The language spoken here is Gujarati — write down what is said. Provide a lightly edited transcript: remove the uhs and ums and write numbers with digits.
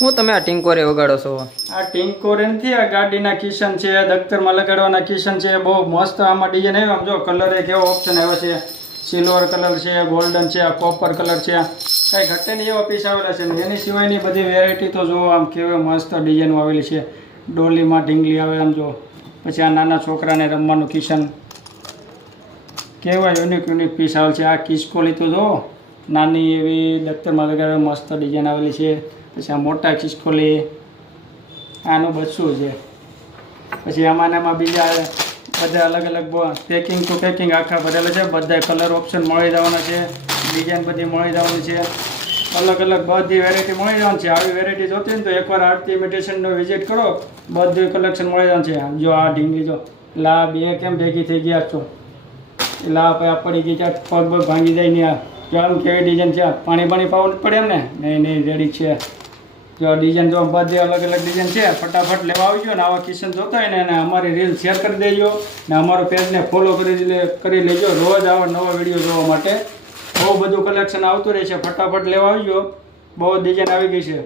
હું તમે આ ટિંકોરે વગાડો છો? આ ટિંકોરે નથી, આ ગાડીના કિશન છે, દફતરમાં લગાડવાના કિશન છે. બહુ મસ્ત આમાં ડિઝાઇન આવ્યો. આમ જો કલર એક એવો ઓપ્શન આવ્યો છે, સિલ્વર કલર છે, ગોલ્ડન છે, કોપર કલર છે. કાંઈ ઘટે નહીં એવા પીસ આવેલા છે. ને એની સિવાયની બધી વેરાયટી તો જો આમ કેવી મસ્ત ડિઝાઇનો આવેલી છે. ડોલીમાં ઢીંગલી આવે આમ જો. પછી આ નાના છોકરાને રમવાનું કિશન, કેવા યુનિક પીસ આવે છે. આ કિસકોલી તો જો નાની એવી દફતરમાં લગાડે મસ્ત ડિઝાઇન આવેલી છે. પછી આ મોટા ખિસકોલી, આનું બચ્ચું છે. પછી આમાં બીજા બધા અલગ અલગ પેકિંગ ટુ પેકિંગ આખા ભરેલા છે. બધા કલર ઓપ્શન મળી જવાના છે, ડિઝાઇન બધી મળી જવાની છે, અલગ અલગ બધી વેરાયટી મળી જવાની છે. આવી વેરાયટી જોતી હોય ને તો એકવાર આરતી ઇમિટેશનનો વિઝિટ કરો, બધું કલેક્શન મળી જવાનું છે. જો આ ઢીંગલી જો લા બે કેમ ભેગી થઈ ગયા છો, લા પડી ગઈ ત્યાં પગ ભાંગી જાય ને. જો આમ કેવી ડિઝાઇન છે, પાણી પાવું પડે એમ ને? નહીં રેડી છે. જો ડિઝાઇન જો બધી અલગ અલગ ડિઝાઇન છે. ફટાફટ લેવા આવજો ને આવા કિશન જોતા હોય ને અને અમારી રીલ શેર કરી દેજો ને અમારો પેજને ફોલો કરી લેજો રોજ આવા નવા વિડીયો જોવા માટે. બહુ બધું કલેક્શન આવતું રહે છે. ફટાફટ લેવા આવજો, બહુ ડિઝાઇન આવી ગઈ છે.